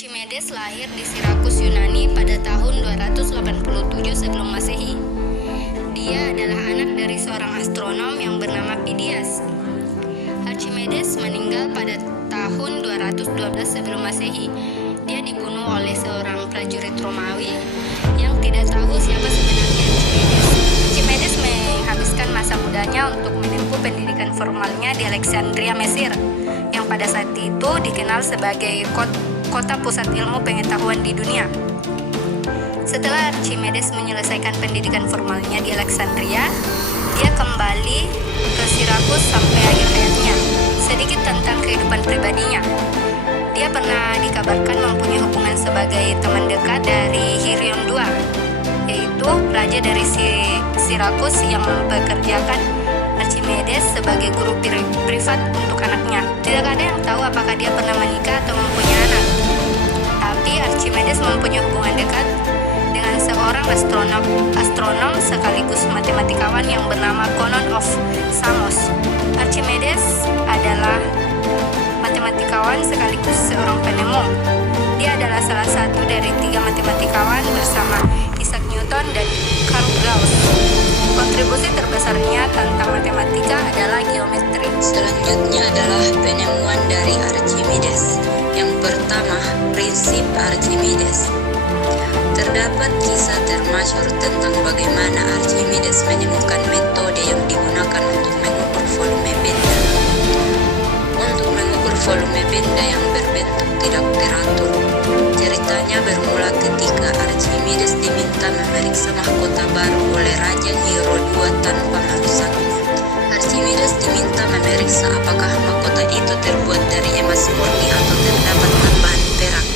Archimedes lahir di Sirakus, Yunani pada tahun 287 sebelum Masehi. Dia adalah anak dari seorang astronom yang bernama Phidias. Archimedes meninggal pada tahun 212 sebelum Masehi. Dia dibunuh oleh seorang prajurit Romawi yang tidak tahu siapa sebenarnya Archimedes. Archimedes menghabiskan masa mudanya untuk menempuh pendidikan formalnya di Alexandria, Mesir, yang pada saat itu dikenal sebagai kota pusat ilmu pengetahuan di dunia. Setelah Archimedes menyelesaikan pendidikan formalnya di Alexandria, dia kembali ke Sirakus sampai akhir hayatnya. Sedikit tentang kehidupan pribadinya. Dia pernah dikabarkan mempunyai hubungan sebagai teman dekat dari Hieron II, yaitu raja dari Sirakus yang mempekerjakan Archimedes sebagai guru privat untuk anaknya. Tidak ada yang tahu apakah dia pernah menikah atau mempunyai anak. Tapi Archimedes mempunyai hubungan dekat dengan seorang astronom sekaligus matematikawan yang bernama Konon of Samos. Archimedes adalah matematikawan sekaligus seorang penemu. Dia adalah salah satu dari 3 matematikawan bersama Isaac Newton dan Karl Gauss. Kontribusi terbesarnya tentang matematika adalah geometri. Selanjutnya adalah penemuan dari Archimedes. Yang pertama, prinsip Archimedes. Terdapat kisah termasyhur tentang bagaimana Archimedes menemukan metode yang digunakan untuk mengukur volume benda. Untuk mengukur volume benda yang berbentuk tidak teratur. Ceritanya bermula ketika Archimedes diminta memeriksa mahkota baru oleh Raja Hieron II tanpa merusaknya. Archimedes diminta memeriksa apakah mahkota itu terbuat dari emas murni atau terdapat tambahan perak.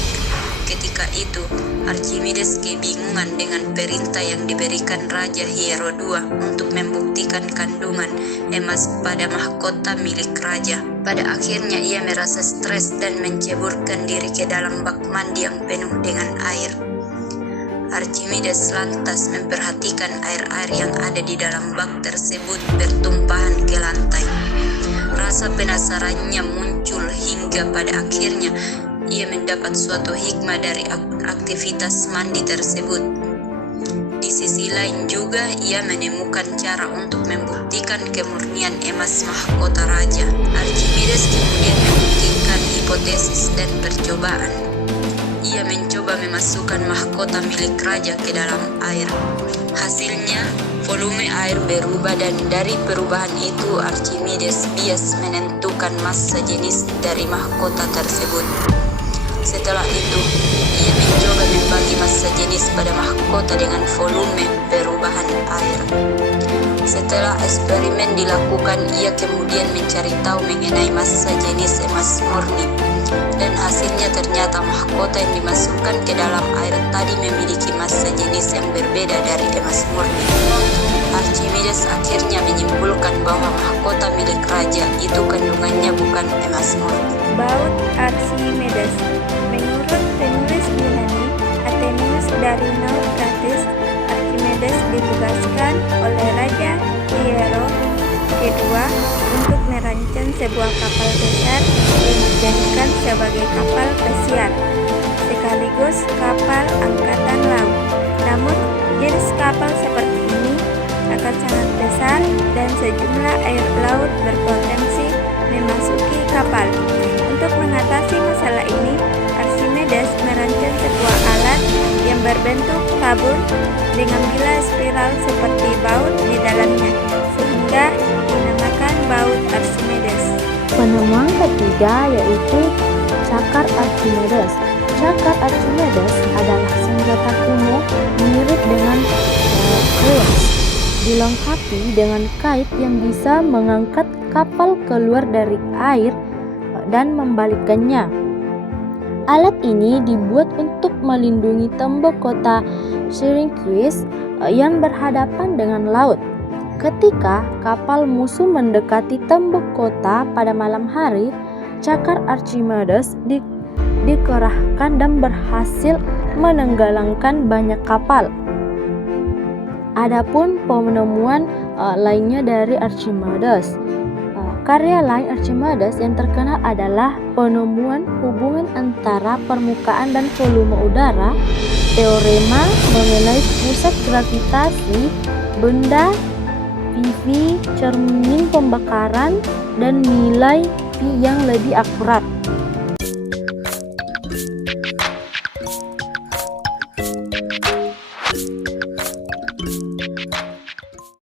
Ketika itu, Archimedes kebingungan dengan perintah yang diberikan Raja Hieron II untuk membuktikan kandungan emas pada mahkota milik raja. Pada akhirnya ia merasa stres dan menceburkan diri ke dalam bak mandi yang penuh dengan air. Archimedes lantas memperhatikan air-air yang ada di dalam bak tersebut bertumpahan ke lantai. Rasa penasarannya muncul hingga pada akhirnya ia mendapat suatu hikmah dari aktivitas mandi tersebut. Di sisi lain juga ia menemukan cara untuk membuktikan kemurnian emas mahkota raja. Archimedes kemudian membuktikan hipotesis dan percobaan. Ia mencoba memasukkan mahkota milik raja ke dalam air. Hasilnya, volume air berubah dan dari perubahan itu Archimedes bias menentukan massa jenis dari mahkota tersebut. Setelah itu, ia mencoba membagi massa jenis pada mahkota dengan volume perubahan air. Setelah eksperimen dilakukan, ia kemudian mencari tahu mengenai massa jenis emas murni. Dan hasilnya ternyata mahkota yang dimasukkan ke dalam air tadi memiliki massa jenis yang berbeda dari emas murni. Archimedes akhirnya menyimpulkan bahwa mahkota milik raja itu kandungannya bukan emas murni. Baut Archimedes. Menurut penulis Yunani, Athenaeus dari Naucratis, Archimedes ditugaskan oleh Raja Hieron II untuk merancang sebuah kapal besar yang dijadikan sebagai kapal pesiar, sekaligus kapal angkatan laut. Namun, jenis kapal seperti ini akan sangat besar dan sejumlah air laut berpotensi memasuki kapal. Untuk mengatasi masalah ini, Archimedes merancang sebuah alat yang berbentuk tabur dengan bilah spiral seperti baut di dalamnya, sehingga dinamakan baut Archimedes. Penemuan ketiga yaitu cakar Archimedes. Cakar Archimedes adalah senjata kuno mirip dengan keris, dilengkapi dengan kait yang bisa mengangkat kapal keluar dari air dan membalikkannya. Alat ini dibuat untuk melindungi tembok kota Syracuse yang berhadapan dengan laut. Ketika kapal musuh mendekati tembok kota pada malam hari, cakar Archimedes dikerahkan dan berhasil menenggelamkan banyak kapal. Adapun penemuan lainnya dari Archimedes, Karya lain Archimedes yang terkenal adalah penemuan hubungan antara permukaan dan volume udara, teorema mengenai pusat gravitasi benda, PV, cermin pembakaran, dan nilai P yang lebih akurat.